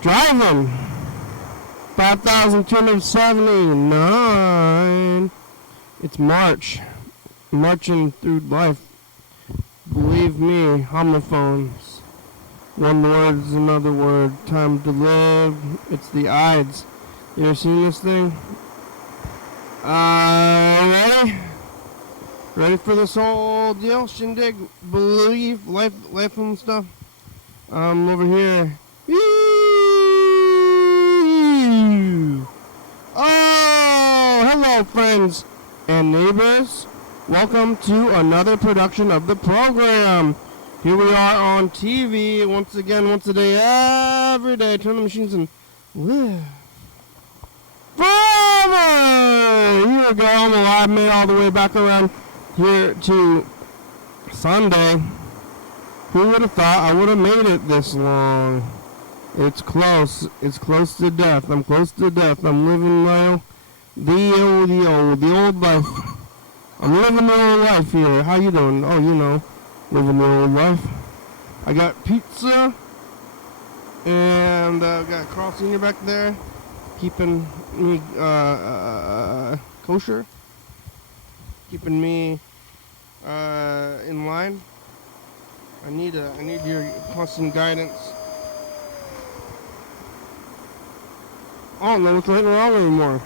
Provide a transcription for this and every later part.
Driving. 5,279. It's March. Marching through life. Believe me, homophones. One word is another word. Time to live. It's the Ides. You ever seen this thing? Ready? Ready for this whole deal? Shindig, believe, life and stuff. Over here. Oh, hello, friends and neighbors. Welcome to another production of the program. Here we are on TV once again, once a day, every day. Turn the machines and live forever. Here we go. I'm alive, made all the way back around here to Sunday. Who would have thought I would have made it this long? It's close. It's close to death. I'm close to death. I'm living now the old life. I'm living the old life here. How you doing? Oh, you know, living the old life. I got pizza and got Carl Sr. back there, keeping me kosher, keeping me in line. I need your constant guidance. I don't know what's right or wrong anymore.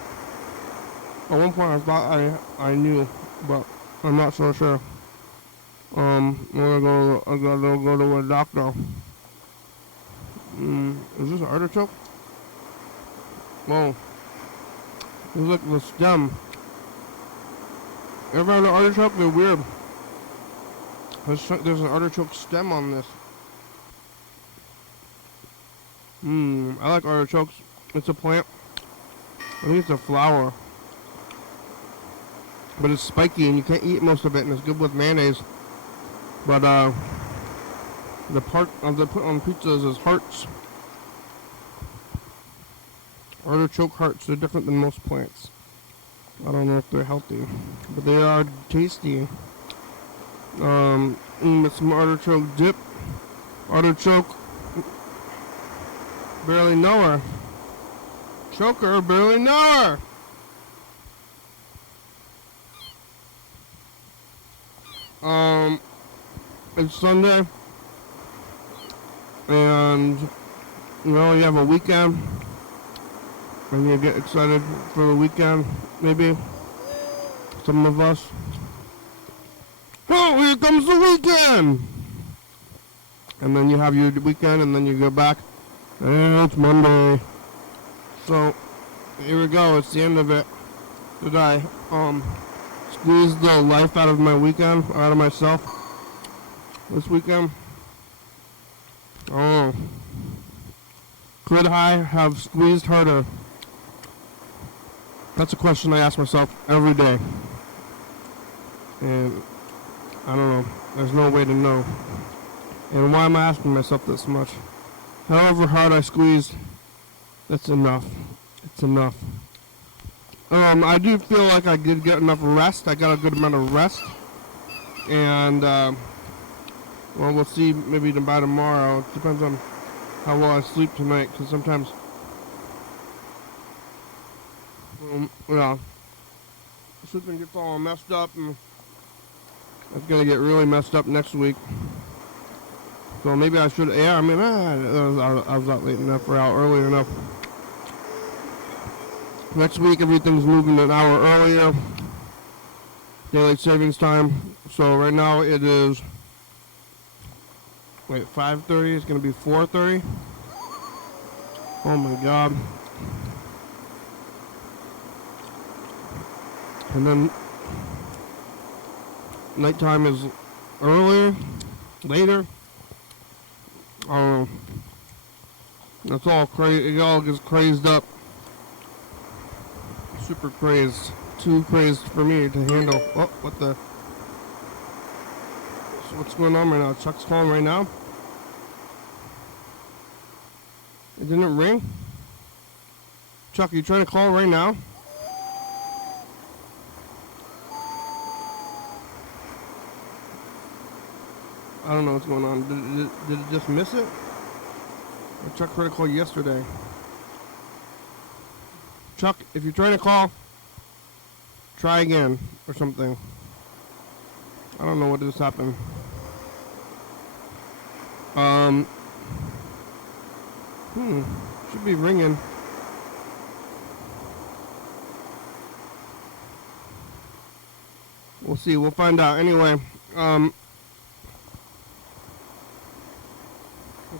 At one point I thought I knew, but I'm not so sure. I'm gonna go to a doctor. Is this an artichoke? Whoa. It's like the stem. Ever had an artichoke? They're weird. There's an artichoke stem on this. I like artichokes. It's a plant. I think it's a flower. But it's spiky and you can't eat most of it, and it's good with mayonnaise. But the part of the put on pizzas is hearts. Artichoke hearts. They're different than most plants. I don't know if they're healthy, but they are tasty. With some artichoke dip. Artichoke. Barely know her. Choker, barely know her. It's Sunday, and you know you have a weekend, and you get excited for the weekend. Maybe some of us. Oh, here comes the weekend! And then you have your weekend, and then you go back, and it's Monday. So, here we go, it's the end of it. Did I, squeeze the life out of my weekend, out of myself, this weekend? Oh. Could I have squeezed harder? That's a question I ask myself every day. And, I don't know, there's no way to know. And why am I asking myself this much? However hard I squeezed, that's enough. It's enough. I do feel like I did get enough rest. I got a good amount of rest. And, well, we'll see maybe by tomorrow. It depends on how well I sleep tonight. Because sometimes, sleeping gets all messed up. And it's going to get really messed up next week. So maybe I should, I was out late enough or out early enough. Next week everything's moving an hour earlier. Daylight savings time. So right now it is, 5:30, it's going to be 4:30. Oh my God. And then nighttime is earlier, later. That's all crazy. It all gets crazed up. Super crazed. Too crazed for me to handle. Oh, what the? So what's going on right now? Chuck's calling right now? It didn't ring? Chuck, are you trying to call right now? I don't know what's going on. Did it just miss it? Chuck tried to call yesterday. Chuck, if you're trying to call, try again or something. I don't know what just happened. Should be ringing. We'll see. We'll find out. Anyway, we'll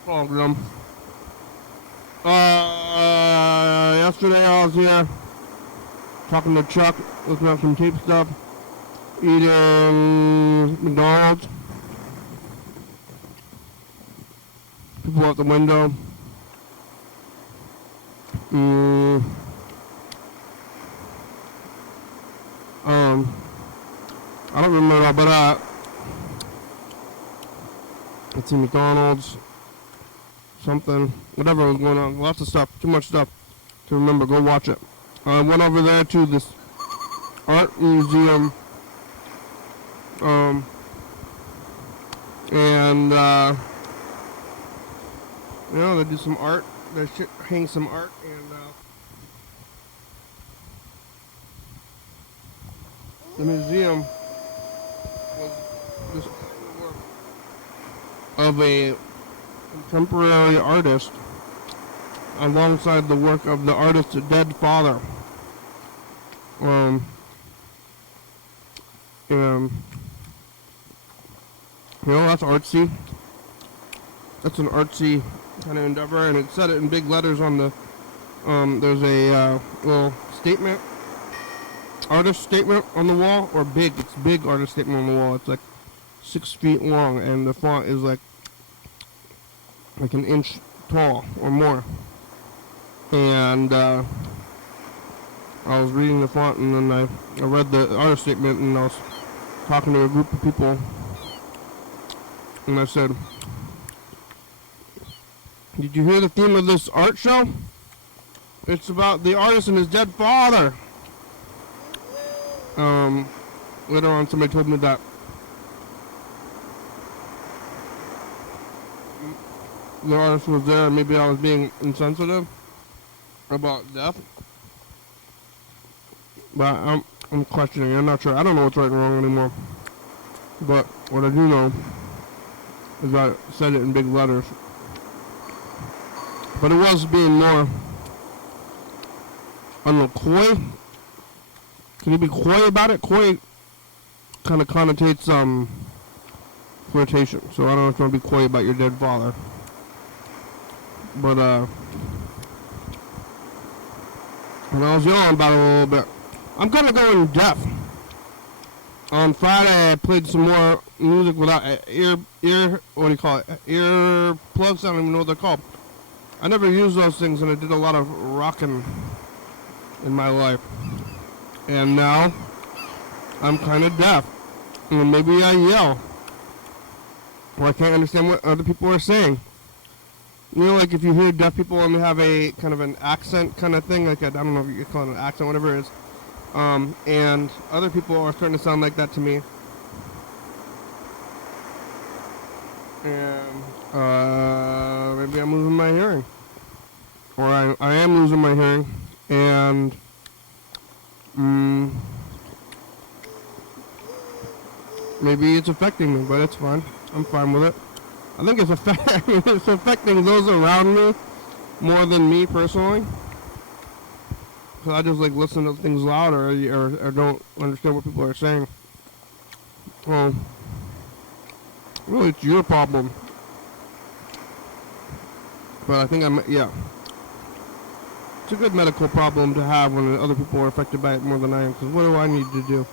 call them. Yesterday I was here talking to Chuck, looking at some tape stuff, eating McDonald's. People out the window. I don't remember, but let's see, McDonald's, something, whatever was going on. Lots of stuff, too much stuff to remember. Go watch it. I went over there to this art museum, and you know, they do some art. They hang some art, and the museum was this work of a contemporary artist alongside the work of the artist's dead father. You know, that's artsy. That's an artsy kind of endeavor, and it said it in big letters on the, there's a little statement, artist statement on the wall, or big, it's big artist statement on the wall. It's like 6 feet long, and the font is like an inch tall or more. And I was reading the font, and then I read the artist statement, and I was talking to a group of people, and I said, "Did you hear the theme of this art show? It's about the artist and his dead father." Later on, somebody told me that the artist was there, and maybe I was being insensitive about death. But I'm questioning. I'm not sure. I don't know what's right and wrong anymore. But what I do know is that it said it in big letters. But it was being more, I don't know, coy. Can you be coy about it? Coy kind of connotates flirtation. So I don't know if you want to be coy about your dead father. But when I was yelling about it a little bit, I'm gonna go in deaf. On Friday, I played some more music without what do you call it? Ear plugs. I don't even know what they're called. I never used those things, and I did a lot of rocking in my life. And now, I'm kind of deaf. And maybe I yell. Or I can't understand what other people are saying. You know, like if you hear deaf people and they have a kind of an accent kind of thing, like I don't know if you call it an accent, whatever it is. And other people are starting to sound like that to me. And maybe I'm losing my hearing. Or I am losing my hearing. And maybe it's affecting me, but it's fine. I'm fine with it. I think it's affecting those around me more than me personally. So I just like listen to things louder or don't understand what people are saying. Well, really, it's your problem. But I think it's a good medical problem to have when other people are affected by it more than I am. Because what do I need to do?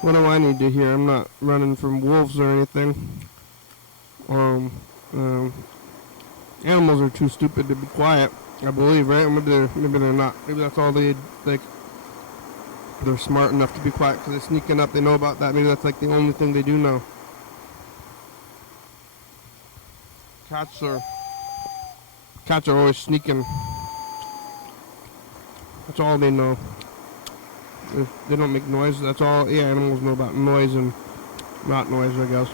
What do I need to hear? I'm not running from wolves or anything. Animals are too stupid to be quiet, I believe, right? Maybe they're not. Maybe that's all they like. They're smart enough to be quiet because they're sneaking up. They know about that. Maybe that's like the only thing they do know. Cats are always sneaking. That's all they know. If they don't make noise. That's all. Yeah, animals know about noise and not noise, I guess.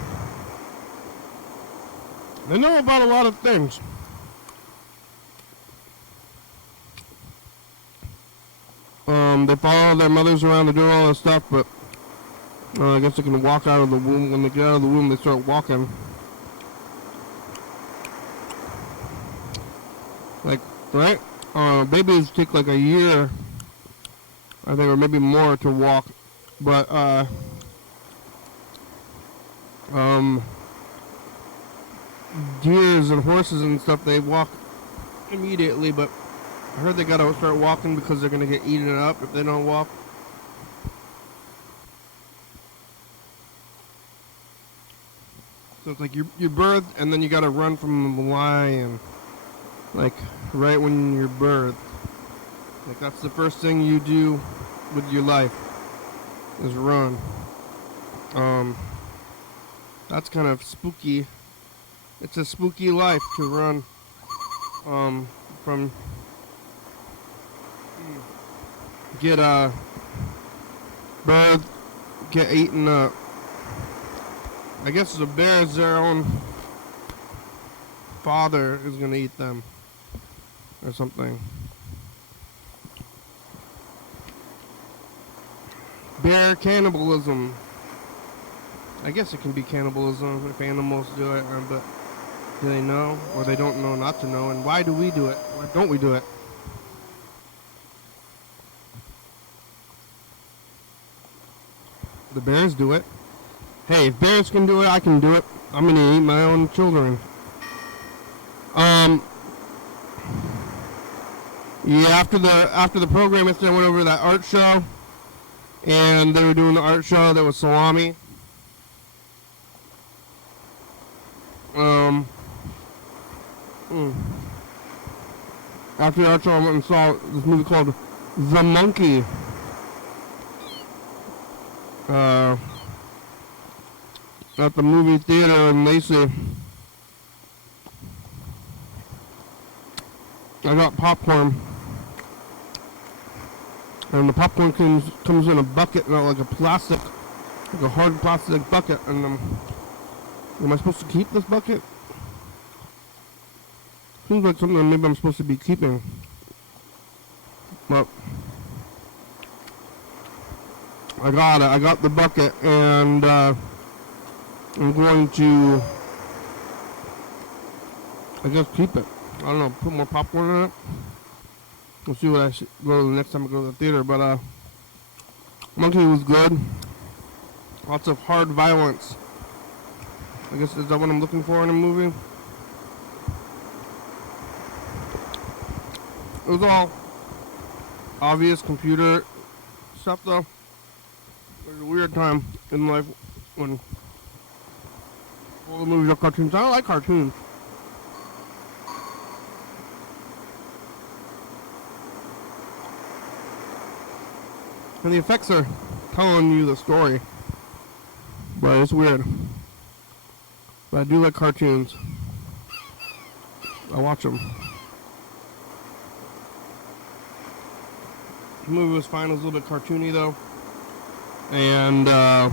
They know about a lot of things. They follow their mothers around, they're doing all this stuff, but I guess they can walk out of the womb. When they get out of the womb, they start walking. Like, right? Babies take like a year, I think, or maybe more to walk. But, deers and horses and stuff, they walk immediately, but I heard they gotta start walking because they're gonna get eaten up if they don't walk. So it's like you birth and then you gotta run from the lion, like right when you're birthed. Like that's the first thing you do with your life is run. That's kind of spooky. It's a spooky life to run from get birth, get eaten up. I guess the bears, their own father is gonna eat them or something. Bear cannibalism. I guess it can be cannibalism if animals do it, but do they know or they don't know not to know? And why do we do it? Why don't we do it? The bears do it. Hey, if bears can do it, I can do it. I'm gonna eat my own children. Yeah, after the program yesterday, I went over to that art show, and they were doing the art show. There was salami. After the art show, I went and saw this movie called The Monkey. At the movie theater in Lacey. I got popcorn. And the popcorn comes in a bucket, not like a plastic, like a hard plastic bucket. And am I supposed to keep this bucket? Seems like something that maybe I'm supposed to be keeping. But I got it. I got the bucket, and I'm going to, I guess, keep it. I don't know, put more popcorn in it. We'll see what I should go to the next time I go to the theater. But Monkey was good. Lots of hard violence. I guess, is that what I'm looking for in a movie? It was all obvious computer stuff, though. It was a weird time in life when all the movies are cartoons. I don't like cartoons. And the effects are telling you the story. But it's weird. But I do like cartoons. I watch them. The movie was fine. It was a little bit cartoony, though. And I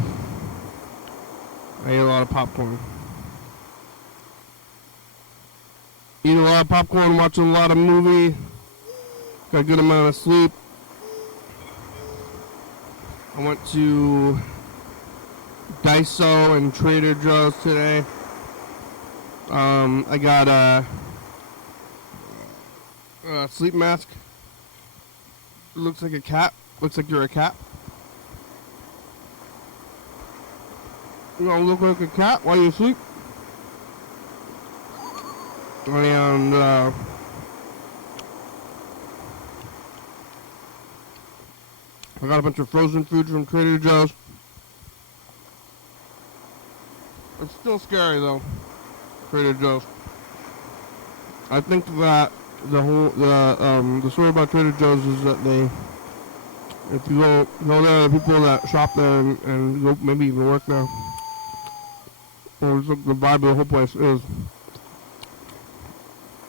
ate a lot of popcorn. Eat a lot of popcorn, watching a lot of movie. Got a good amount of sleep. I went to Daiso and Trader Joe's today. I got a sleep mask. It looks like a cat. Looks like you're a cat. You don't look like a cat while you sleep. And I got a bunch of frozen food from Trader Joe's. It's still scary though, Trader Joe's. I think that the story about Trader Joe's is that if you go there, the people that shop there and go maybe even work there, or the vibe of the whole place is,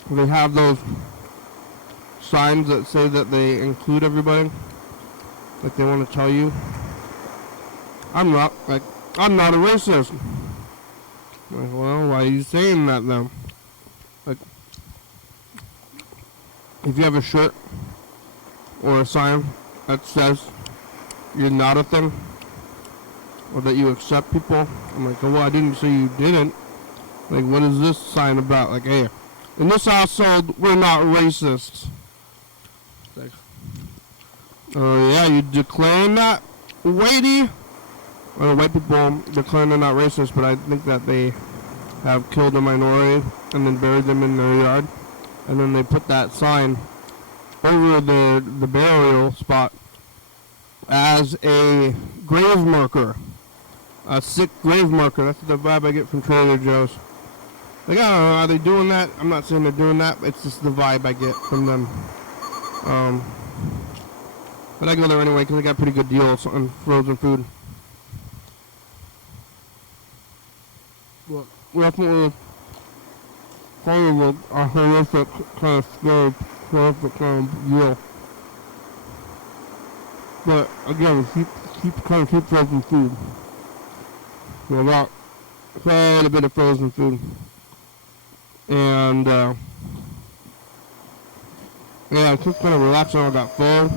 they have those signs that say that they include everybody. Like they want to tell you, I'm not a racist. Like, well, why are you saying that then? Like, if you have a shirt or a sign that says you're not a thing, or that you accept people. I'm like, oh, well, I didn't say you didn't. Like, what is this sign about? Like, hey, in this household, we're not racists. Like, oh, yeah, you declaring that, whitey? Well, white people declaring they're not racist, but I think that they have killed a minority and then buried them in their yard. And then they put that sign over the burial spot as a grave marker. A sick grave marker. That's the vibe I get from Trader Joe's. Like, I don't know, are they doing that? I'm not saying they're doing that, but it's just the vibe I get from them. But I go there anyway because they got pretty good deals on frozen food. But definitely kind of a horrific kind of scary, horrific kind of deal. But again, keep frozen food. So I got quite a bit of frozen food. And yeah, it's just kind of relaxing. I got full.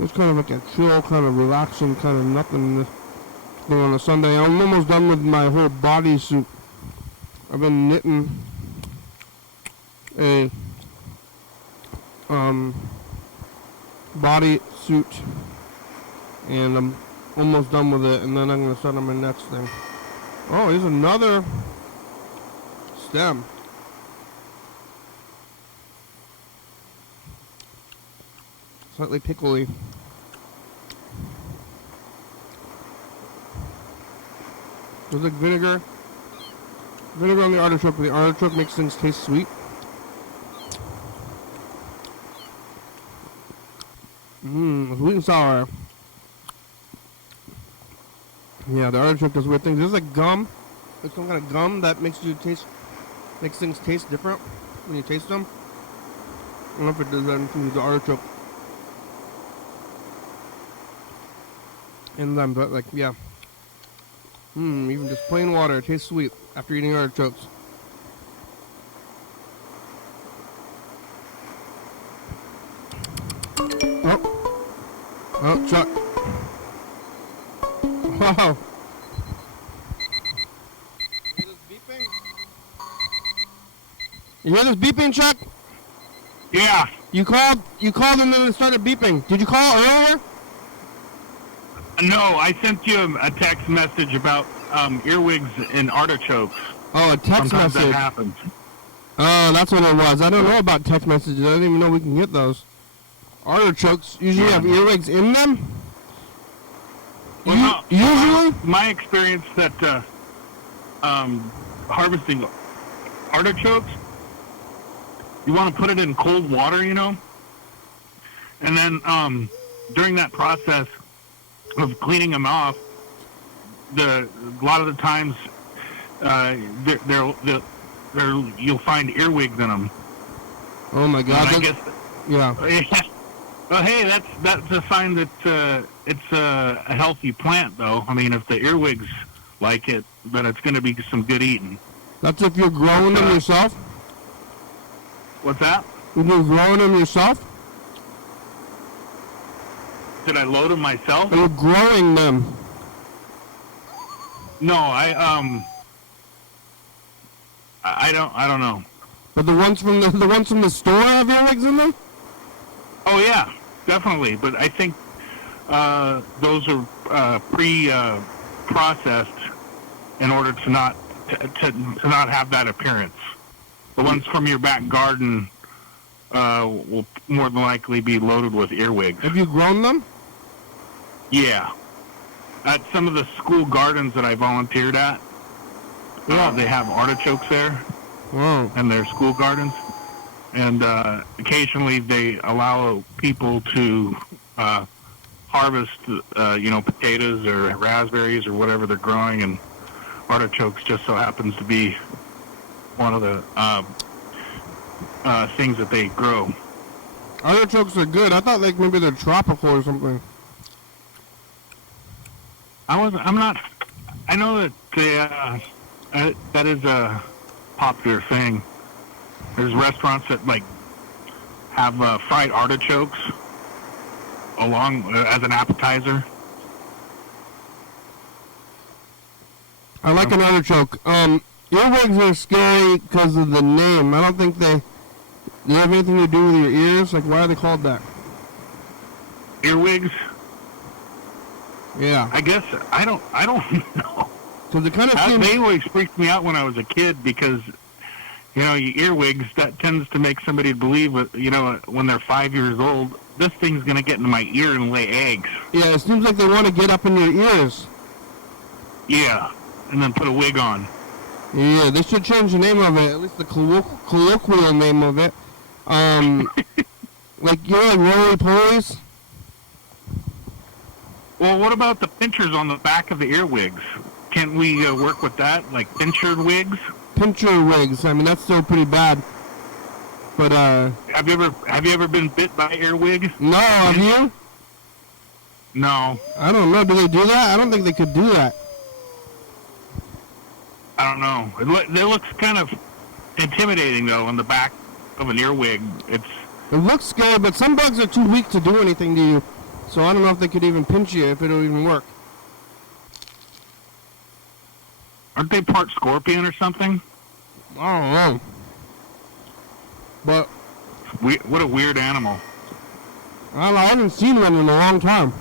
It's kind of like a chill, kind of relaxing, kind of nothing thing on a Sunday. I'm almost done with my whole bodysuit. I've been knitting a body suit, and I'm almost done with it, and then I'm going to start on my next thing. Oh, here's another stem. Slightly pickly. There's like vinegar. Vinegar on the artichoke, but the artichoke makes things taste sweet. Sweet and sour. Yeah, the artichoke does weird things. There's like gum. There's some kind of gum that makes things taste different when you taste them. I don't know if it does anything with the artichoke. And then, but like, yeah. Even just plain water tastes sweet after eating artichokes. Oh, Chuck. Wow. You hear this beeping? You hear this beeping, Chuck? Yeah. You called and then it started beeping. Did you call earlier? No, I sent you a text message about earwigs and artichokes. Oh, a text Sometimes message. That happens. Oh, that's what it was. I don't know about text messages. I didn't even know we can get those. Artichokes usually have earwigs in them? Well, usually? My experience that harvesting artichokes, you want to put it in cold water, you know? And then during that process of cleaning them off, a lot of the times you'll find earwigs in them. Oh my God! I guess, yeah. Well, hey, that's a sign that it's a healthy plant, though. I mean, if the earwigs like it, then it's going to be some good eating. That's if you're growing them yourself? What's that? If you're growing them yourself? Did I load them myself? You're growing them. No, I don't know. But the ones from the store have earwigs in them? Oh yeah, definitely. But I think those are pre-processed in order to not have that appearance. The ones from your back garden will more than likely be loaded with earwigs. Have you grown them? Yeah. At some of the school gardens that I volunteered at, they have artichokes there. Wow. In their school gardens. And occasionally they allow people to harvest, potatoes or raspberries or whatever they're growing, and artichokes just so happens to be one of the things that they grow. Artichokes are good. I thought like maybe they're tropical or something. I know that that is a popular thing. There's restaurants that have fried artichokes along as an appetizer. I like an artichoke. Earwigs are scary because of the name. I don't think they have anything to do with your ears. Like, why are they called that? Earwigs? Yeah. I guess I don't know. Because it kind of seems... They always freaked me out when I was a kid because, your earwigs, that tends to make somebody believe, when they're 5 years old, this thing's going to get into my ear and lay eggs. Yeah, it seems like they want to get up in your ears. Yeah, and then put a wig on. Yeah, they should change the name of it, at least the colloquial name of it. Like, like roly-polies? Well, what about the pinchers on the back of the earwigs? Can't we work with that, like pincher wigs? Pincher wigs. I mean, that's still pretty bad. But have you ever been bit by an earwig? No, have you? No. I don't know. Do they do that? I don't think they could do that. I don't know. It looks kind of intimidating though on the back of an earwig. It looks scary, but some bugs are too weak to do anything to you. So I don't know if they could even pinch you, if it'll even work. Aren't they part scorpion or something? I don't know. But what a weird animal. I don't know, I haven't seen one in a long time.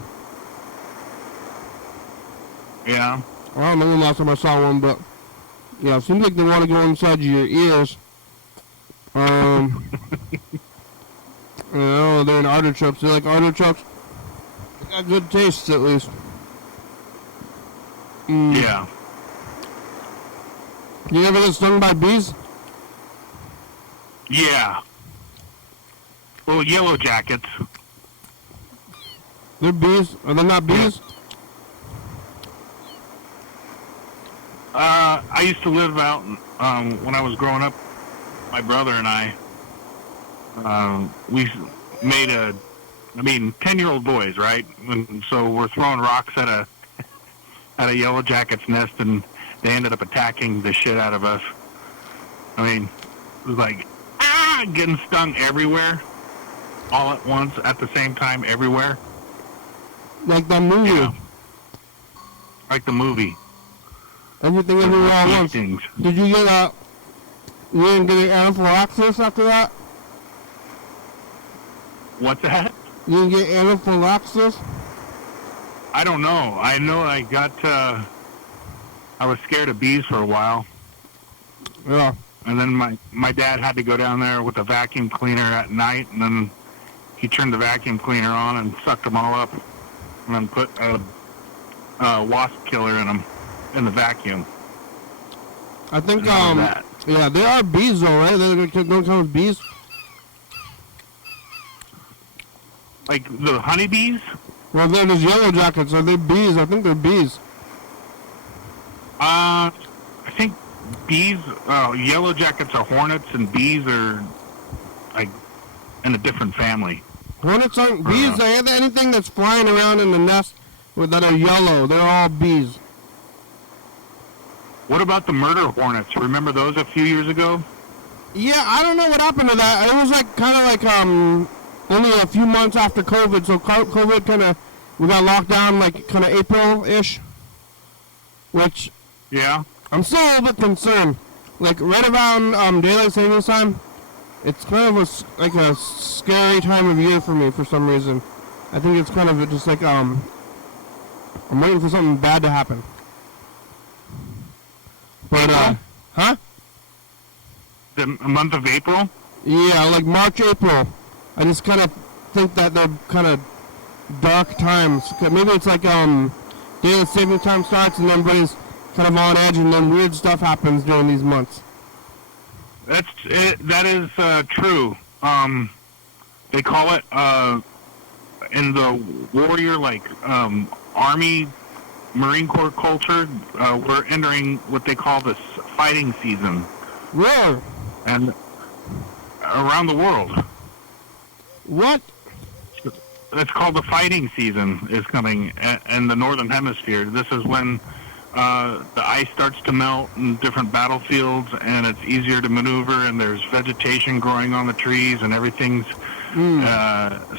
Yeah. I don't know when last time I saw one, but yeah, it seems like they want to go inside your ears. They're in artichokes. They like artichokes. They got good taste, at least. Yeah. You ever get stung by bees? Yeah. Well, yellow jackets. They're bees. Are they not bees? I used to live out when I was growing up. My brother and I, we made 10-year-old boys, right? And so we're throwing rocks at a yellow jacket's nest, and they ended up attacking the shit out of us. I mean, it was like, getting stung everywhere, all at once, at the same time, everywhere. Like the movie. Yeah. Like the movie. Everything everywhere at once. Things. Did you get you didn't get anaphylaxis after that? What's that? You didn't get anaphylaxis? I don't know. I know I got, I was scared of bees for a while. Yeah. And then my dad had to go down there with a vacuum cleaner at night, and then he turned the vacuum cleaner on and sucked them all up, and then put a wasp killer in them in the vacuum. I think, yeah, there are bees though, right? They don't come with bees? Like the honeybees? Well, they're just yellow jackets. Are they bees? I think they're bees. I think bees, yellow jackets are hornets, and bees are like in a different family. Hornets aren't bees. Anything that's flying around in the nest that are yellow, they're all bees. What about the murder hornets? Remember those a few years ago? Yeah, I don't know what happened to that. It was like kind of like only a few months after COVID. So COVID kind of, we got locked down like kind of April-ish. Which, yeah, I'm still a little bit concerned. Like right around daylight savings time, it's kind of like a scary time of year for me for some reason. I think it's kind of just like I'm waiting for something bad to happen. But huh? The month of April? Yeah, like March, April. I just kind of think that they're kind of dark times. Maybe it's like daylight saving time starts and everybody's kind of on edge, and then weird stuff happens during these months. That is true. They call it in the warrior Army Marine Corps culture. We're entering what they call the fighting season. Where? And around the world. What? It's called the fighting season is coming in the northern hemisphere. This is when the ice starts to melt in different battlefields, and it's easier to maneuver, and there's vegetation growing on the trees, and everything's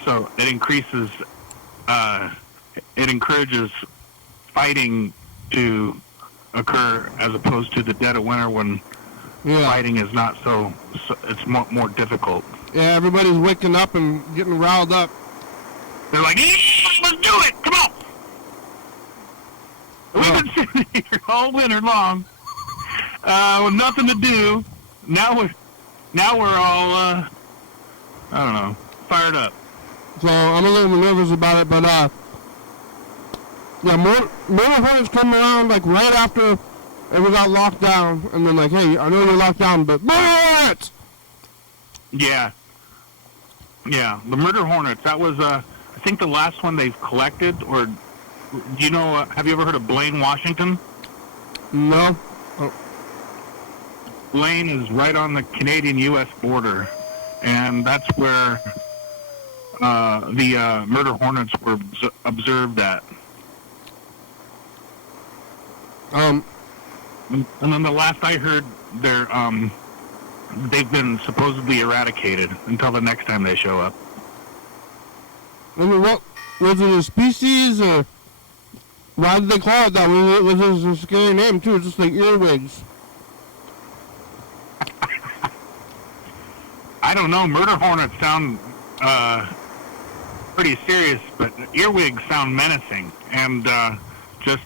so it increases. It encourages fighting to occur as opposed to the dead of winter when fighting is not so it's more difficult. Yeah, everybody's waking up and getting riled up. They're like, let's do it! Come on! We've been sitting here all winter long with nothing to do. Now we're all I don't know, fired up. So I'm a little nervous about it, but yeah, more hornets come around like right after we got locked down, and then like, hey, I know you're locked down, but bullets! Yeah, the murder hornets. That was I think the last one they've collected. Or do you know? Have you ever heard of Blaine, Washington? No. Oh. Blaine is right on the Canadian-U.S. border, and that's where the murder hornets were observed at. And then the last I heard, they've been supposedly eradicated until the next time they show up. I mean, what was it, a species, or why did they call it that? Was it a scary name too? It's just like earwigs. I don't know. Murder hornets sound pretty serious, but earwigs sound menacing and just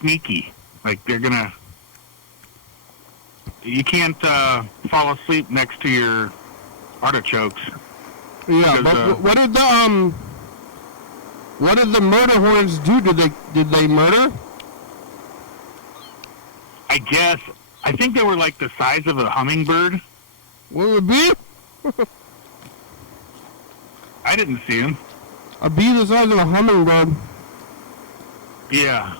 sneaky. Like they're gonna. You can't fall asleep next to your artichokes. Yeah, because, but what did the murder hornets do? Did they murder? I think they were like the size of a hummingbird. What would it be? I didn't see him. A bee the size of a hummingbird. Yeah.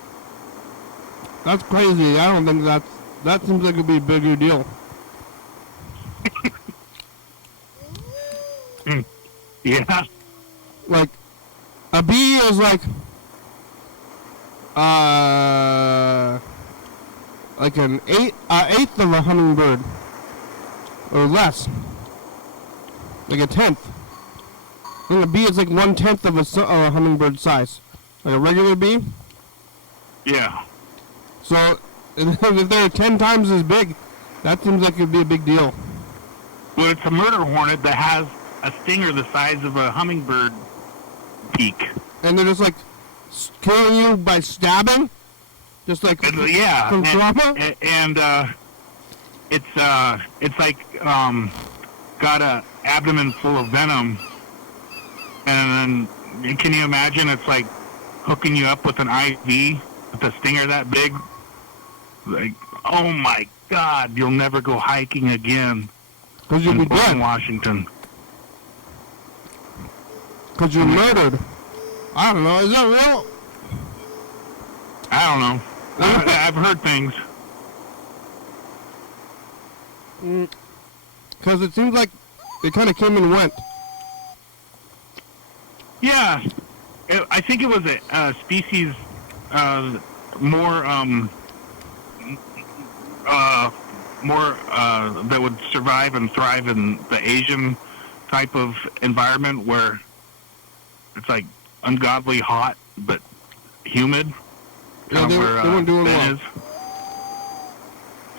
That's crazy. I don't think that seems like it'd be a bigger deal. Yeah. Like, a bee is like an eighth of a hummingbird, or less, like a tenth. And a bee is like 1/10 of a hummingbird size, like a regular bee. Yeah. So if they're 10 times as big, that seems like it'd be a big deal. Well, it's a murder hornet that has a stinger the size of a hummingbird beak. And they're just like killing you by stabbing? Just like from trauma? And it's like got a abdomen full of venom. And then can you imagine it's like hooking you up with an IV with a stinger that big? Like, oh my God, you'll never go hiking again. Because you'll be dead. In Washington. Because you're murdered. I don't know. Is that real? I don't know. I've heard things. Because it seems like they kind of came and went. Yeah. I think it was a species more that would survive and thrive in the Asian type of environment where it's like ungodly hot but humid. Yeah, they weren't doing well. Is.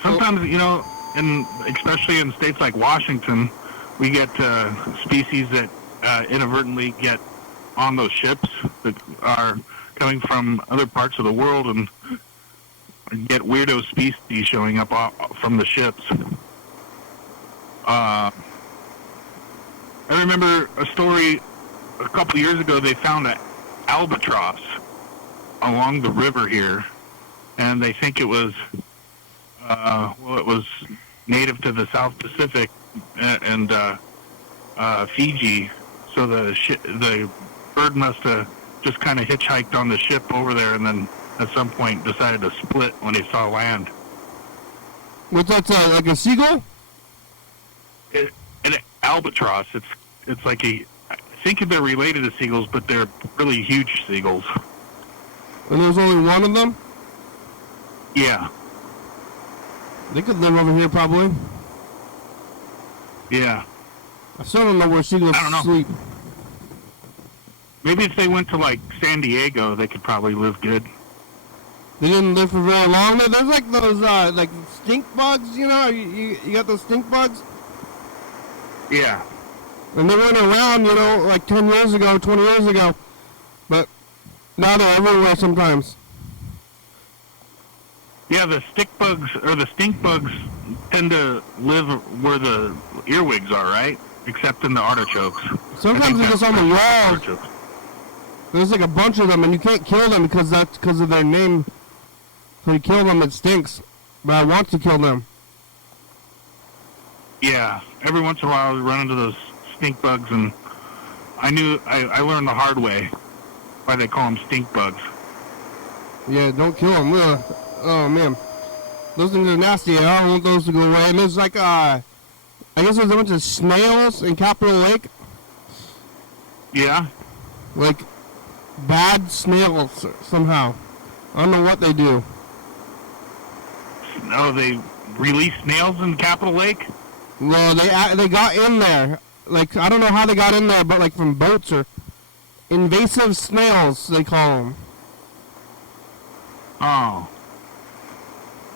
Sometimes, and especially in states like Washington, we get species that inadvertently get on those ships that are coming from other parts of the world and get weirdo species showing up from the ships. I remember a story a couple of years ago. They found an albatross along the river here, and they think it was it was native to the South Pacific and Fiji. So the bird must have just kind of hitchhiked on the ship over there, and then at some point decided to split when he saw land. What's that, like a seagull? An albatross. It's like I think they're related to seagulls, but they're really huge seagulls. And there's only one of them? Yeah. They could live over here probably. Yeah. I still don't know where she goes I don't to know. sleep. Maybe if they went to like San Diego, they could probably live good. They didn't live for very long. There's like those like stink bugs, you know. You got those stink bugs, Yeah. and they went around, you know, like 10 years ago, 20 years ago, but now they're everywhere sometimes. Yeah, the stick bugs or the stink bugs tend to live where the earwigs are, right? Except in the artichokes. Sometimes they're just on the walls. Artichokes. There's like a bunch of them, and you can't kill them because of their name. So you kill them, it stinks. But I want to kill them. Yeah, every once in a while we run into those stink bugs, and I learned the hard way why they call them stink bugs. Yeah, don't kill them. Ugh. Oh man, those things are nasty. I don't want those to go away. And there's like I guess there's a bunch of snails in Capitol Lake. Yeah. Like bad snails somehow. I don't know what they do. Oh, they release snails in Capitol Lake? Well, they got in there. Like I don't know how they got in there, but like from boats or invasive snails they call them. Oh.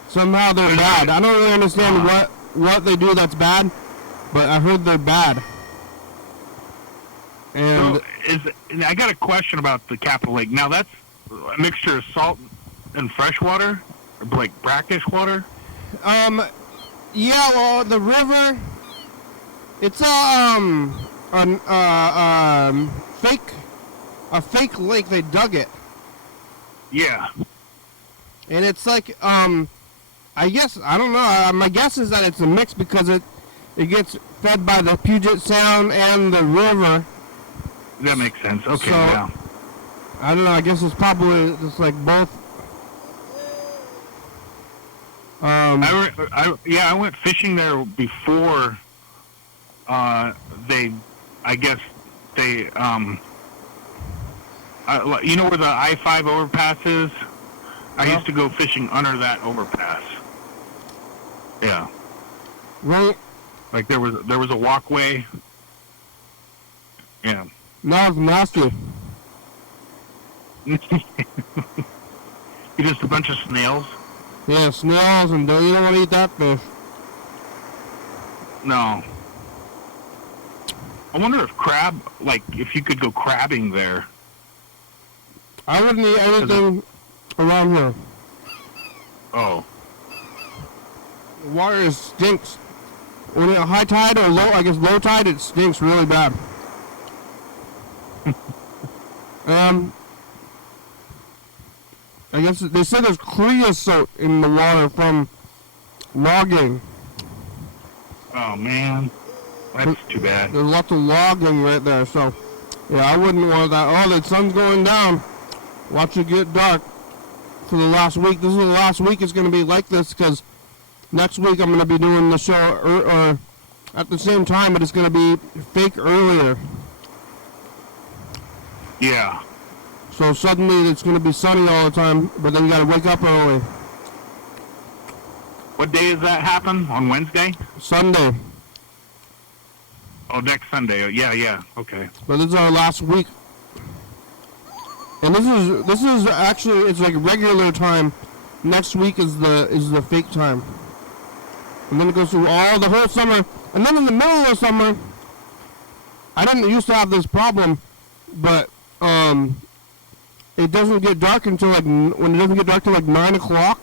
Somehow they're bad. I don't really understand what they do that's bad, but I heard they're bad. And So I got a question about the Capitol Lake. Now that's a mixture of salt and fresh water, or like brackish water. yeah, well, the river, it's a fake lake. They dug it, Yeah. and it's like I guess I don't know. My guess is that it's a mix because it gets fed by the Puget Sound and the river. That makes sense. Okay. So- Yeah. I don't know. I guess it's probably just like both. I went fishing there before. You know where the I-5 overpass is? I Yeah. used to go fishing under that overpass. Yeah, Right like there was a walkway. Yeah. now, it's nasty. Just a bunch of snails. Yeah, snails, and you don't want to eat that fish. No. I wonder if if you could go crabbing there. I wouldn't eat anything around here. Oh. The water stinks. When it's high tide or low tide, it stinks really bad. I guess they said there's creosote in the water from logging. Oh man. That's too bad. There's lots of logging right there, so yeah, I wouldn't want that. Oh, the sun's going down. Watch it get dark for the last week. This is the last week it's going to be like this because next week I'm going to be doing the show at the same time, but it's going to be fake earlier. Yeah. So suddenly it's going to be sunny all the time, but then you got to wake up early. What day does that happen? On Wednesday? Sunday. Oh, next Sunday. Oh, yeah. Okay. But this is our last week. And this is actually, it's like regular time. Next week is the fake time. And then it goes through all the whole summer. And then in the middle of the summer, I didn't used to have this problem, but it doesn't get dark until when it doesn't get dark till 9 o'clock.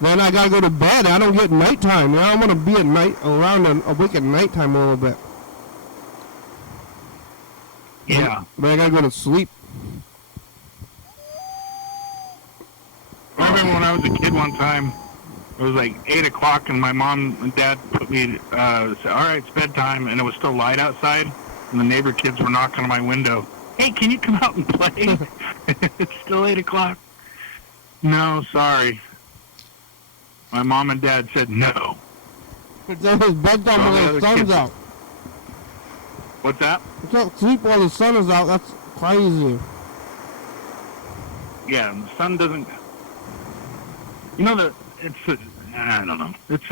Then I gotta go to bed. I don't get nighttime. I don't want to be at night awake at nighttime a little bit. Yeah. But I gotta go to sleep. I remember when I was a kid one time, it was like 8 o'clock and my mom and dad put me, said, all right, it's bedtime, and it was still light outside, and the neighbor kids were knocking on my window. Hey, can you come out and play? It's still 8 o'clock. No, sorry. My mom and dad said no. But then it's bedtime All the when other the sun's kids- out. What's that? You can't sleep while the sun is out. That's crazy. yeah, the sun doesn't. You know that I don't know. It's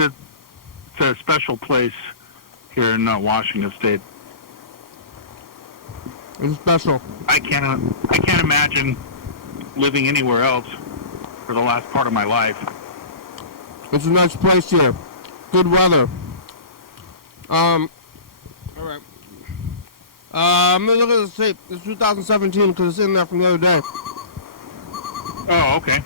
a special place here in Washington State. It's special. I can't imagine living anywhere else for the last part of my life. It's a nice place here. Good weather. All right. I'm gonna look at this tape. It's 2017 because it's in there from the other day. Oh, okay.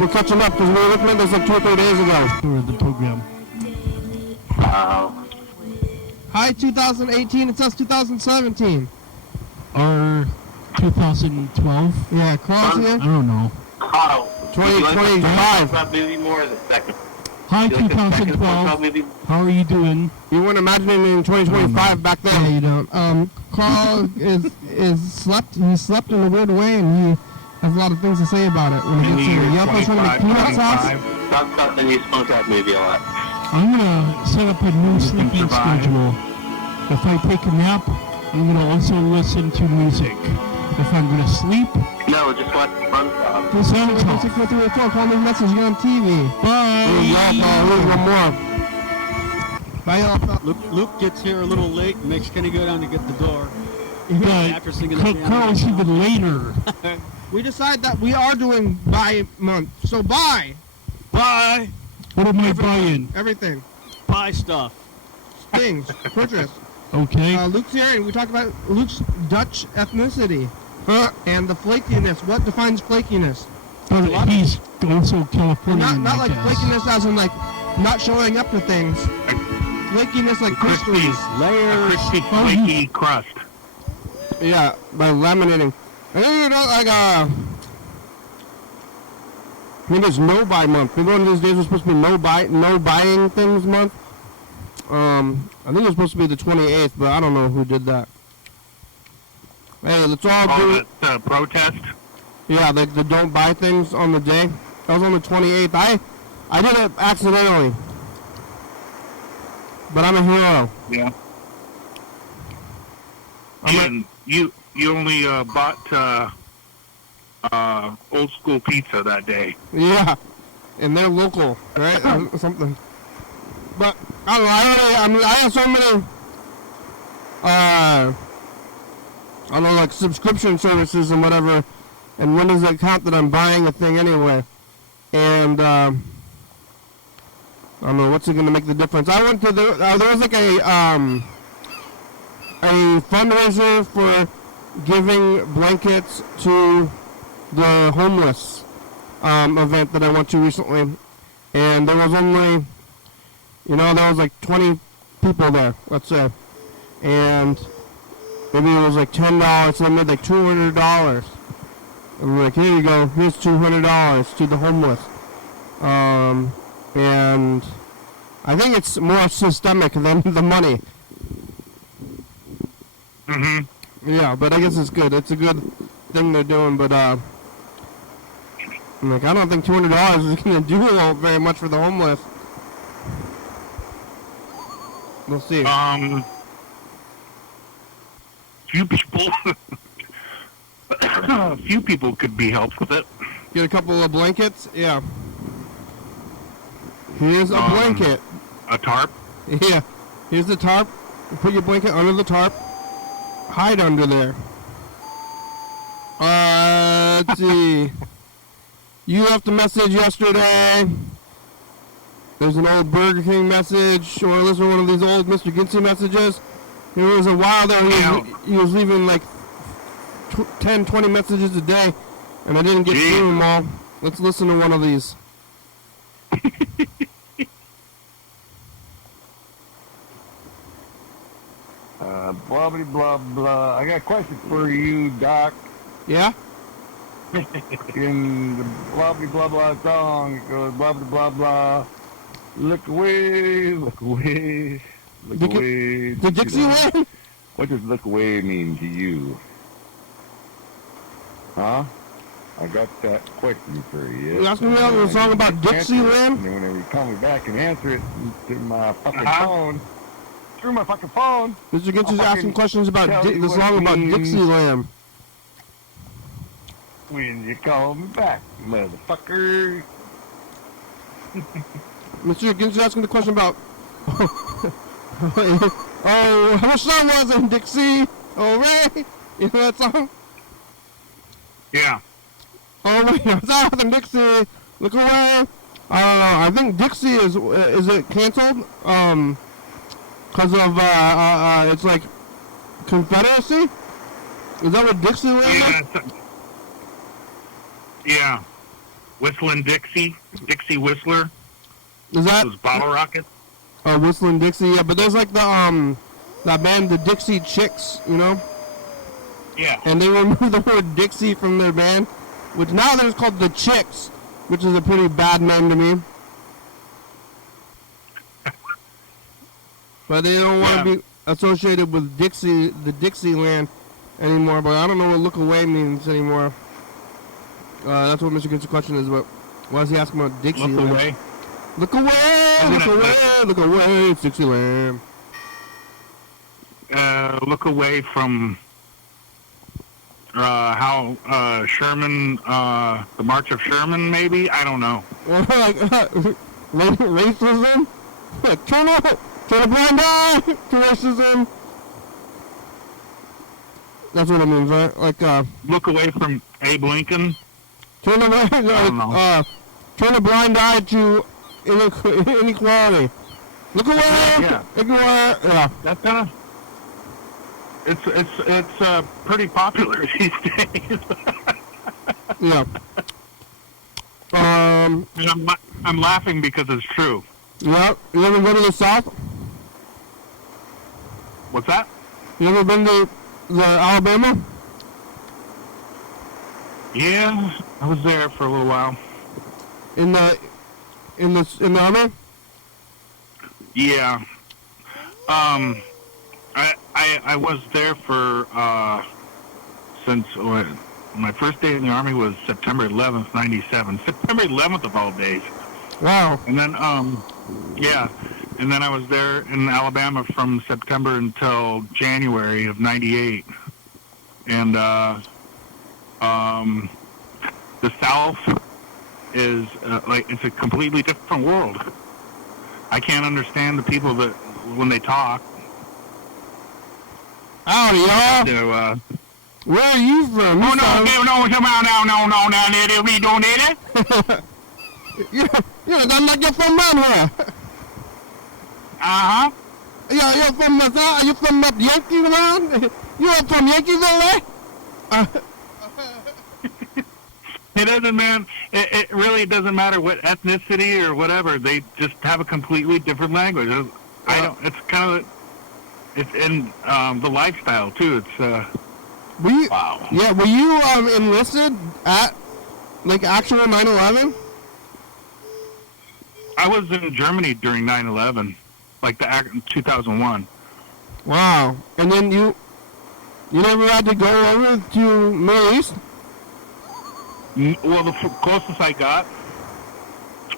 We're catching up because we were looking at this like 2 or 3 days ago. For the program. Hi, 2018. It says 2017. Or 2012? Yeah, Carl's here. I don't know. Carl, 2025. that movie more or the second? Hi, Do you like the second 2012. SpongeBob movie? How are you doing? You weren't imagining in 2025 back then. Yeah, you don't. Carl he slept in a weird way, and he has a lot of things to say about it when he gets here. You up for some of the peanuts sauce? Talk about the new SpongeBob movie a lot. I'm gonna set up a new sleeping schedule. If I take a nap, I'm gonna also listen to music. If I'm gonna sleep, No, just watch SpongeBob. the sound off. 64384, call me a message, get on TV. Bye! Here's one more. Bye, y'all. Luke gets here a little late and makes Kenny go down to get the door. But After singing the piano. Carl's even later. We decide that we are doing buy month, so buy Buy! What am I buying? everything. Buy stuff. Things, purchase. Okay. Luke's here, and we talked about Luke's Dutch ethnicity and the flakiness. What defines flakiness? But he's also Californian, Not like I guess. flakiness as in like not showing up to things. Flakiness like crystals. A crispy, flaky crust. Yeah, by laminating. And then you know, like, I think it's no buy month. One of these days was supposed to be no buying things month. I think it was supposed to be the 28th, but I don't know who did that. Hey, let's all do it. The protest. Yeah, the don't buy things on the day. That was on the 28th. I did it accidentally. But I'm a hero. Yeah. And you only bought old school pizza that day. Yeah, and they're local, right? Or something. But I don't know. I have so many. I don't know, like subscription services and whatever. And when does it count that I'm buying a thing anyway? And I don't know what's it going to make the difference. I went to there was like a fundraiser for giving blankets to the homeless event that I went to recently, and there was only, there was like 20 people there, let's say, and maybe it was like $10, so I made like $200. I'm like, here you go, here's $200 to the homeless, and I think it's more systemic than the money. Mm-hmm. Yeah, but I guess it's good. It's a good thing they're doing, but I'm like, I don't think $200 is going to do very much for the homeless. We'll see. Few people could be helped with it. Get a couple of blankets? Yeah. Here's a blanket. A tarp. Yeah. Here's the tarp. You put your blanket under the tarp. Hide under there. Let's see. You left a message yesterday. There's an old Burger King message. Or listen to one of these old Mr. Ginsey messages. There was a while there he was leaving like 10, 20 messages a day. And I didn't get through them all. Let's listen to one of these. Blah, blah, blah, blah. I got a question for you, Doc. Yeah? In the blah, blah, blah, blah song, it goes blah, blah, blah, blah. Look away, look away, look away. The Dixieland? What does look away mean to you? Huh? I got that question for you. You asking me a song about Dixieland? And then whenever you call me back and answer it through my fucking phone, through my fucking phone. Mr. Gitz is I'll asking fucking questions about tell you the what song it about means. Dixieland. When you call me back, motherfucker. Mr. Gitz is asking the question about. Oh, how much song was it, Dixie? Oh, Ray? You know that song? Yeah. Oh, Ray, it's out in Dixie. Look away. I don't know. I think Dixie is it canceled? Because of, it's like Confederacy? Is that what Dixieland is? Yeah. Whistling Dixie. Dixie Whistler. Is that? Those bottle rockets. Oh, Whistling Dixie, yeah, but there's like the, that band, the Dixie Chicks, you know? Yeah. And they removed the word Dixie from their band, which now they're just called the Chicks, which is a pretty bad name to me. But they don't want to be associated with Dixie, the Dixieland anymore, but I don't know what look away means anymore. That's what Mr. Gitz's question is, but why is he asking about Dixieland? Look away. Look away, look away, look away, it's Dixieland. Look away from how Sherman, the March of Sherman, maybe? I don't know. Like, racism? Turn a blind eye to racism. That's what it means, right? Like, Look away from Abe Lincoln. turn a blind eye to inequality. Look away! Yeah. Yeah. That's kind of... It's pretty popular these days. Yeah. And I'm laughing because it's true. Yeah. You ever been to the South? What's that? You ever been to the Alabama? Yeah, I was there for a little while. In the army? Yeah. I was there for since my first day in the Army was September 11th, 97. September 11th of all days. Wow. And then yeah, and then I was there in Alabama from September until January of 98. And the South is like it's a completely different world. I can't understand the people that when they talk. Howdy, y'all. So, where are you from? no, we don't need it. Yeah, that's like you're from around here. Uh-huh. Yeah, you're from the South. Are you from that Yankee land? You're from Yankeeville, eh? It doesn't, man. It really doesn't matter what ethnicity or whatever. They just have a completely different language. I don't. It's kind of. It's in the lifestyle too. It's wow. Yeah, were you enlisted at like actual 9/11? I was in Germany during 9/11, like the 2001. Wow. And then you never had to go over to Middle East? Well, the closest I got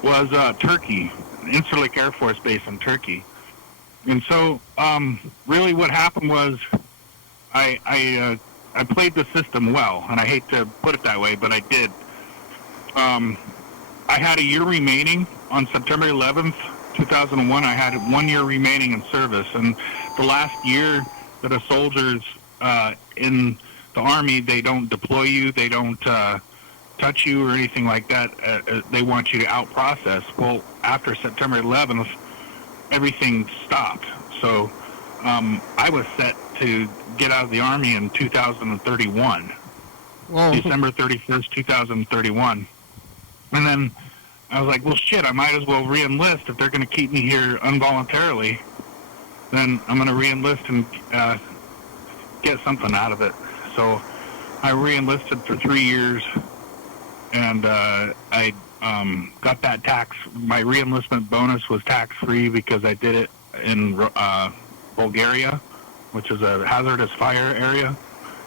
was Turkey, Incirlik Air Force Base in Turkey. And so, really, what happened was, I played the system well, and I hate to put it that way, but I did. I had a year remaining on September 11th, 2001. I had 1 year remaining in service, and the last year that a soldier's in the Army, they don't deploy you, they don't touch you or anything like that. They want you to out-process. Well, after September 11th, everything stopped. So I was set to get out of the Army in 2031. Whoa. December 31st, 2031. And then I was like, well, shit, I might as well re-enlist. If they're going to keep me here involuntarily, then I'm going to re-enlist and get something out of it. So I re-enlisted for 3 years, and I got that tax. My re-enlistment bonus was tax-free because I did it in Bulgaria, which is a hazardous fire area.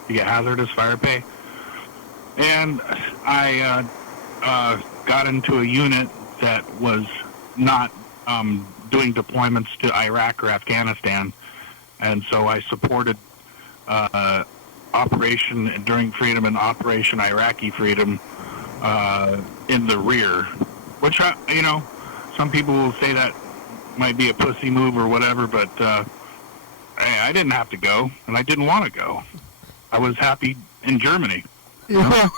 You get hazardous fire pay. And I got into a unit that was not doing deployments to Iraq or Afghanistan. and so I supported Operation Enduring Freedom and Operation Iraqi Freedom in the rear, which some people will say that might be a pussy move or whatever, but I didn't have to go, and I didn't want to go. I was happy in Germany. Yeah.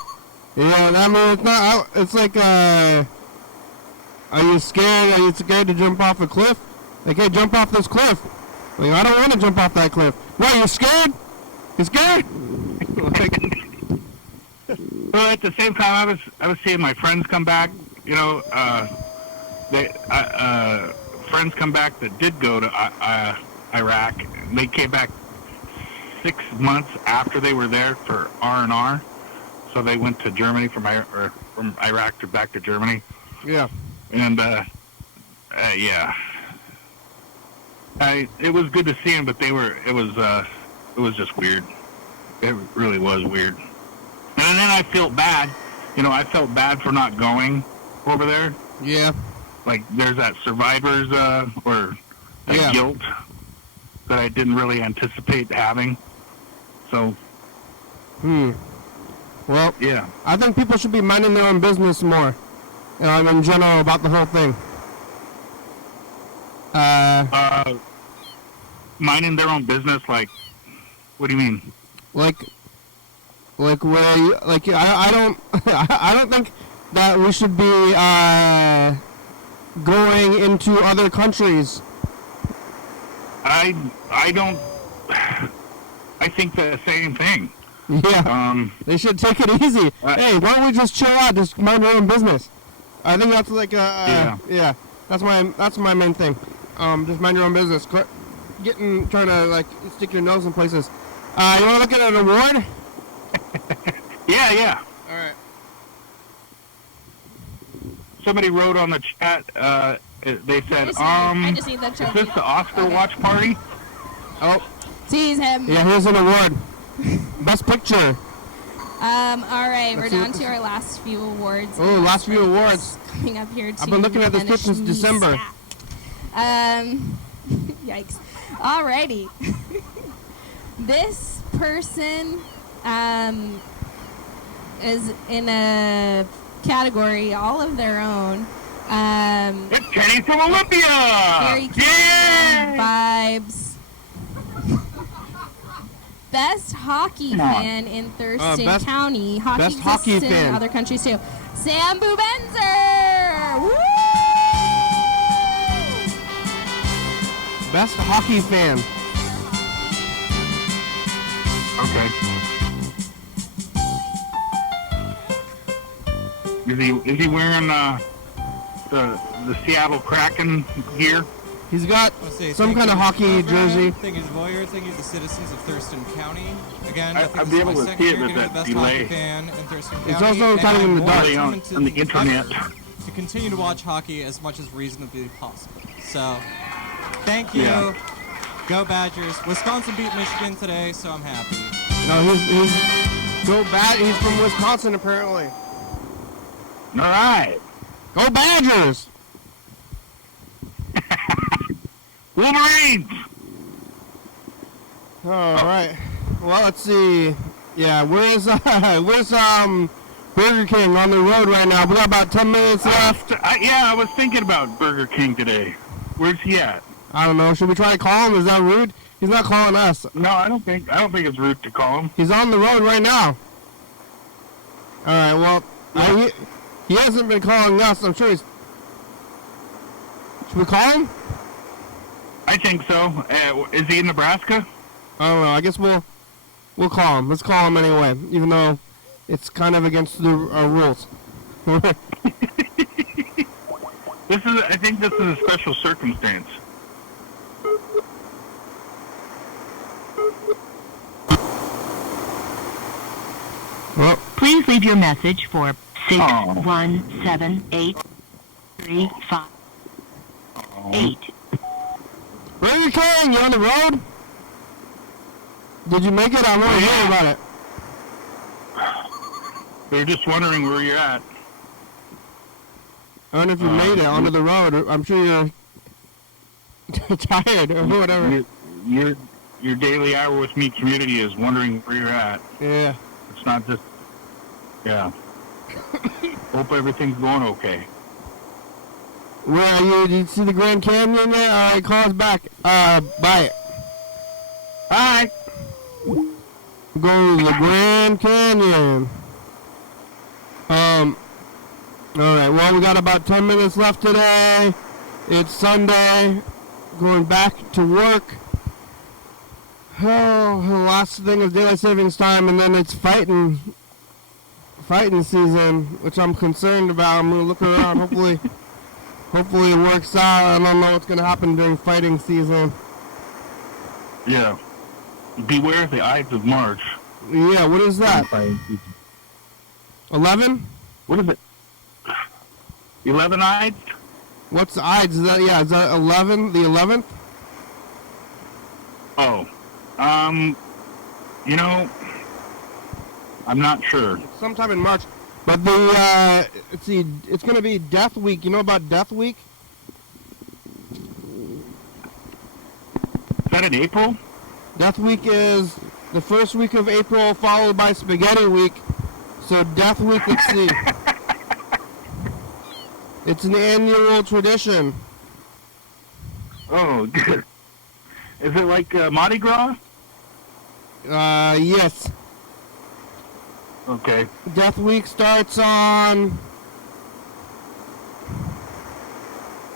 Yeah, I mean, it's not, it's like, are you scared? Are you scared to jump off a cliff? Like, hey, jump off this cliff. Like, I don't want to jump off that cliff. What, you scared? You scared? Well, at the same time, I was seeing my friends come back. Friends come back that did go to Iraq. They came back 6 months after they were there for R&R. So they went to Germany from Iraq to back to Germany. Yeah. And yeah, it was good to see them, but it was just weird. It really was weird. And then I felt bad. I felt bad for not going over there. Yeah. Like there's that survivor's or that guilt that I didn't really anticipate having. So. Well, yeah. I think people should be minding their own business more, in general about the whole thing. Minding their own business, like, what do you mean? Like where you, like I don't I don't think that we should be going into other countries. I don't. I think the same thing. Yeah. They should take it easy. Hey, why don't we just chill out? Just mind your own business. I think that's like yeah. That's my main thing. Just mind your own business. Trying to like stick your nose in places. You want to look at an award? Yeah. All right. Somebody wrote on the chat. They said, I just need that is trophy. this the Oscar watch party? Oh. Tease him. Yeah, here's an award. Best picture. All right, we're down to our last few awards. Oh, last few awards. Coming up here I've been looking at this picture since December. Yikes. Alrighty. This person is in a category all of their own. It's Kenny from Olympia! Very cute vibes. Best hockey fan in Thurston County. Hockey best exists hockey in fan. other countries too. Sam Bubenzer! Woo! Best hockey fan. Okay. Is he wearing the Seattle Kraken gear? He's got some kind of hockey jersey. Thank you, Voyeur. Thank you to the citizens of Thurston County. Again, I'll be able to see it with that delay. It's also kind of in the dark. On the internet. To continue to watch hockey as much as reasonably possible. So, thank you. Yeah. Go Badgers. Wisconsin beat Michigan today, so I'm happy. No, he's from Wisconsin apparently. All right. Go Badgers! Wolverines! All right. Well, let's see. Yeah, where's Burger King on the road right now? We got about 10 minutes left. I was thinking about Burger King today. Where's he at? I don't know. Should we try to call him? Is that rude? He's not calling us. No, I don't think it's rude to call him. He's on the road right now. All right. Well, he hasn't been calling us. I'm sure he's. Should we call him? I think so. Is he in Nebraska? I don't know. I guess we'll call him. Let's call him anyway, even though it's kind of against the rules. I think this is a special circumstance. Well, please leave your message for 617-835-8. Burger King, you on the road? Did you make it? I want to hear about it. They're just wondering where you're at. I don't know if you made it onto the road. I'm sure you're tired or whatever. your daily Hour with Me community is wondering where you're at. Yeah. It's not just, yeah. Hope everything's going okay. Where are you? Did you see the Grand Canyon there? All right, call us back. Bye. All right. Go to the Grand Canyon. All right. Well, we got about 10 minutes left today. It's Sunday. Going back to work. Oh, the last thing is daylight savings time, and then it's fighting season, which I'm concerned about. I'm gonna look around. Hopefully it works out. I don't know what's gonna happen during fighting season. Yeah. Beware the Ides of March. Yeah, what is that? 11? What is it? 11 Ides? What's the Ides? Is that 11? The 11th? Oh. You know, I'm not sure. Sometime in March. But the, let's see, it's going to be Death Week. You know about Death Week? Is that in April? Death Week is the first week of April, followed by Spaghetti Week. So Death Week, let's see. It's an annual tradition. Oh, good. Is it like Mardi Gras? Yes. Okay. Death Week starts on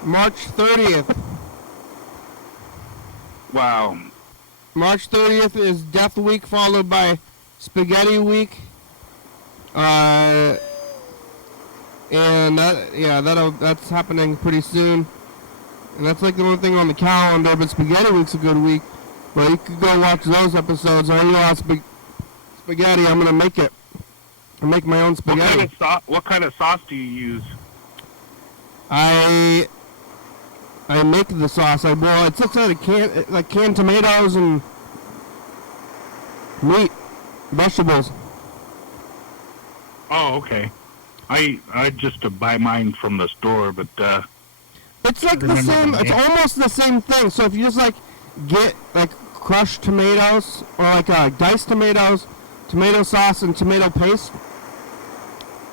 March 30th. Wow. March 30th is Death Week, followed by Spaghetti Week. And that's happening pretty soon. And that's like the only thing on the calendar, but Spaghetti Week's a good week. But you could go watch those episodes. I know how spaghetti, I'm going to make it. I make my own spaghetti. What kind of sauce do you use? I make the sauce. It's just like canned tomatoes and meat, vegetables. Oh, okay. I just buy mine from the store, but it's like the same. It's almost the same thing. So if you just like get like crushed tomatoes or like diced tomatoes, tomato sauce and tomato paste.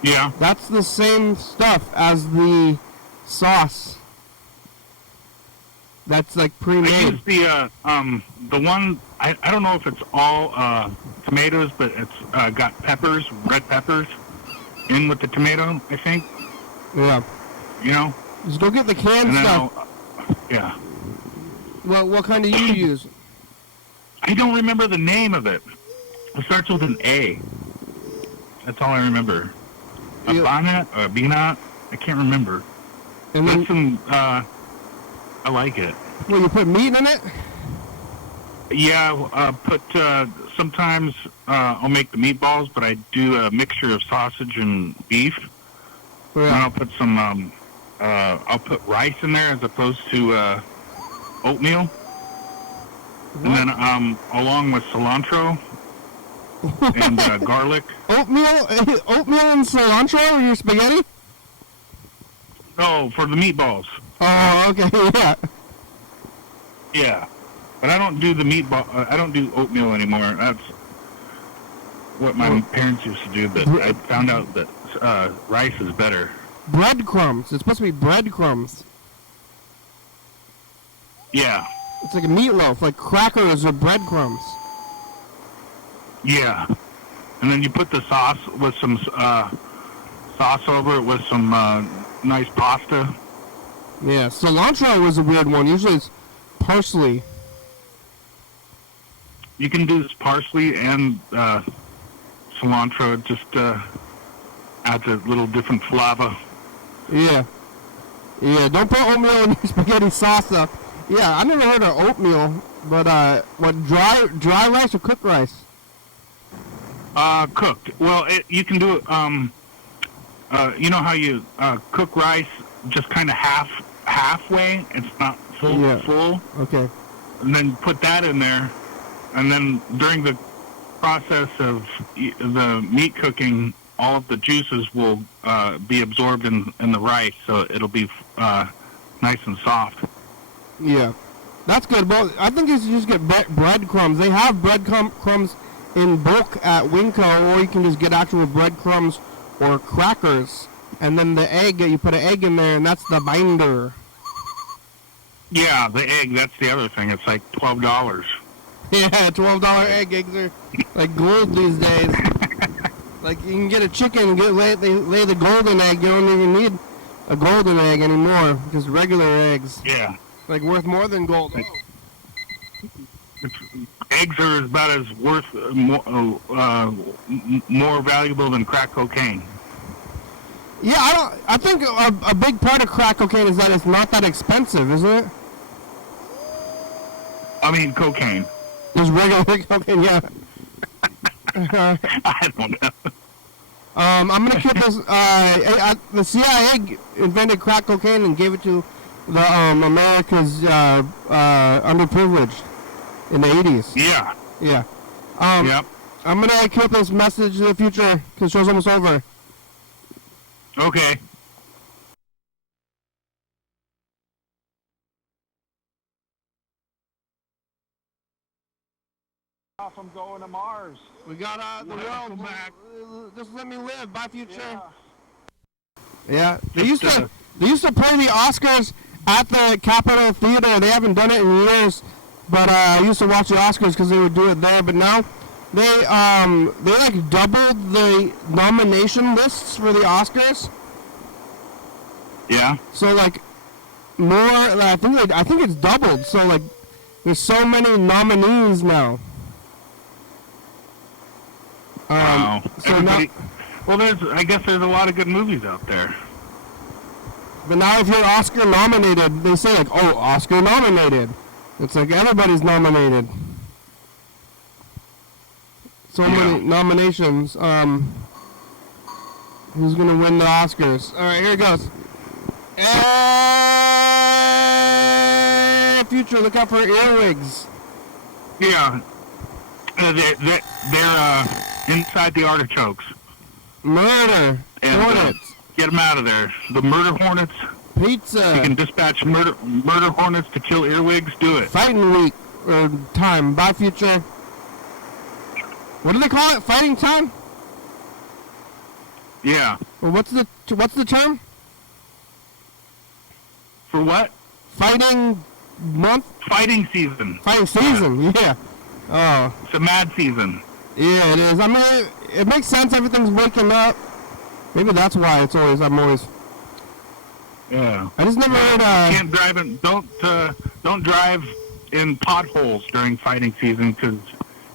Yeah. That's the same stuff as the sauce. That's like pre-made. I use the one. I don't know if it's all tomatoes, but it's got peppers, red peppers, in with the tomato. I think. Yeah. You know. Just go get the canned stuff. Yeah. What kind do you use? I don't remember the name of it. It starts with an A. That's all I remember. A bonnet or a beanut? I can't remember. And then I like it. Well, you put meat in it? Yeah, sometimes I'll make the meatballs, but I do a mixture of sausage and beef. Yeah. And I'll put some, I'll put rice in there as opposed to oatmeal. What? And then along with cilantro and garlic. Oatmeal and cilantro in your spaghetti? No, for the meatballs. Oh, okay, yeah. Yeah, but I don't do the meatball. I don't do oatmeal anymore. That's what my parents used to do. But I found out that rice is better. Breadcrumbs. It's supposed to be breadcrumbs. Yeah. It's like a meatloaf, like crackers or breadcrumbs. Yeah, and then you put the sauce with some sauce over it with some nice pasta. Yeah, cilantro was a weird one. Usually it's parsley. You can do this parsley and cilantro. It just adds a little different flavor. Yeah. Yeah, don't put oatmeal in your spaghetti salsa. Yeah, I never heard of oatmeal, but what, dry rice or cooked rice? Cooked. Well, you can do it, you know how you cook rice just kind of halfway? It's not full. Okay. And then put that in there, and then during the process of the meat cooking, all of the juices will be absorbed in the rice, so it'll be nice and soft. Yeah. That's good. Well, I think you should just get breadcrumbs. They have breadcrumbs in bulk at Winco, or you can just get actual breadcrumbs or crackers. And then the egg, you put an egg in there, and that's the binder. Yeah, the egg, that's the other thing. It's like $12. Yeah, $12 egg. Eggs are like gold these days. Like, you can get a chicken, they lay the golden egg. You don't even need a golden egg anymore. Just regular eggs. Yeah. Like, worth more than gold. Eggs are about as worth, more valuable than crack cocaine. Yeah, I think a big part of crack cocaine is that it's not that expensive, isn't it? I mean, cocaine. Just regular cocaine, yeah. I don't know. I'm gonna keep this. The CIA invented crack cocaine and gave it to the America's underprivileged in the 80s. Yeah. Yeah. Yep. I'm gonna keep this message in the future because the show's almost over. Okay. From going to Mars. We got the world back. Just let me live. Bye, future. Yeah. Yeah. They used to play the Oscars at the Capitol Theater. They haven't done it in years, but I used to watch the Oscars because they would do it there. But now they like doubled the nomination lists for the Oscars. Yeah. So like more. I think it's doubled. So like there's so many nominees now. Wow. So now, well, I guess there's a lot of good movies out there. but now if you're Oscar nominated, they say like, oh, Oscar nominated. It's like everybody's nominated. So many nominations. Who's gonna win the Oscars? All right, here it goes. Hey, future, look out for earwigs. Yeah. They're inside the artichokes. Murder. And, Hornets. Get them out of there. The murder hornets. Pizza. You can dispatch murder hornets to kill earwigs. Do it. Fighting week or time. Bye, future. What do they call it? Fighting time? Yeah. Or what's the term? For what? Fighting month? Fighting season. Fighting season, yeah. Oh. It's a mad season. Yeah, it is. I mean, it makes sense. Everything's waking up. Maybe that's why I'm always. Yeah. I just never heard. Can't drive in. Don't drive in potholes during fighting season because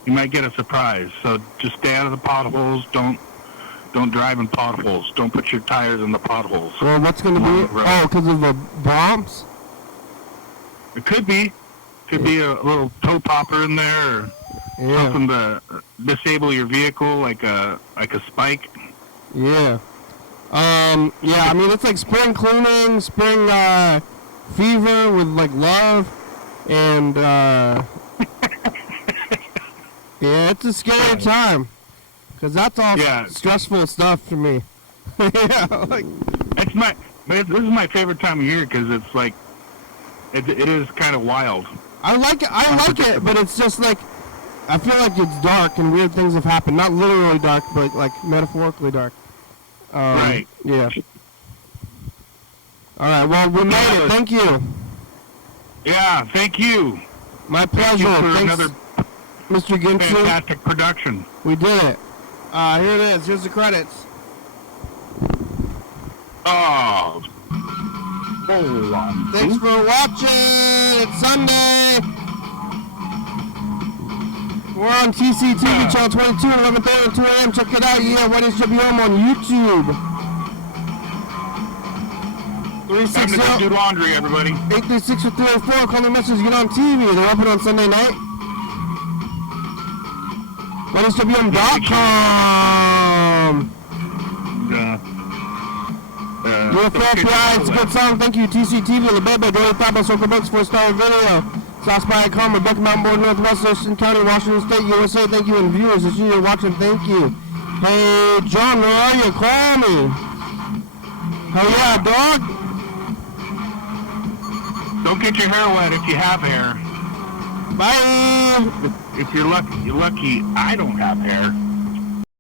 you might get a surprise. So just stay out of the potholes. Don't drive in potholes. Don't put your tires in the potholes. Well, what's going to be? Oh, because of the bombs? It could be. Could be a little toe popper in there, or something to disable your vehicle, like a spike. Yeah. Yeah. I mean, it's like spring cleaning, spring fever with like love, and yeah, it's a scary time. Because that's all stressful stuff for me. Yeah, like this is my favorite time of year because it's like it is kind of wild. I like it, but it's just like I feel like it's dark and weird things have happened. Not literally dark, but like metaphorically dark. Right. Yeah. All right. Well, we made it. Thank you. Yeah. Thank you. My pleasure. Thanks for another Mr. Ginsu. Fantastic production. We did it. Here it is. Here's the credits. Oh. Hold on. Thanks for watching. It's Sunday. We're on TCTV channel 22, 11:30 and 2 a.m. Check it out. Yeah, YDHWM on YouTube. Time to go do laundry, everybody. 836-304. Call me message. Get on TV. They're open on Sunday night. YDHWM.com. UFO it's a good song. Thank you, TCTV, La Bebe, Joey Papa, Soca Books, 4-star video. South by Comber, Book Mountain Board, Northwest, Thurston County, Washington State, USA. Thank you, and viewers, if you're watching, thank you. Hey, John, where are you? Call me. Hell yeah, dog. Don't get your hair wet if you have hair. Bye. If you're lucky, I don't have hair.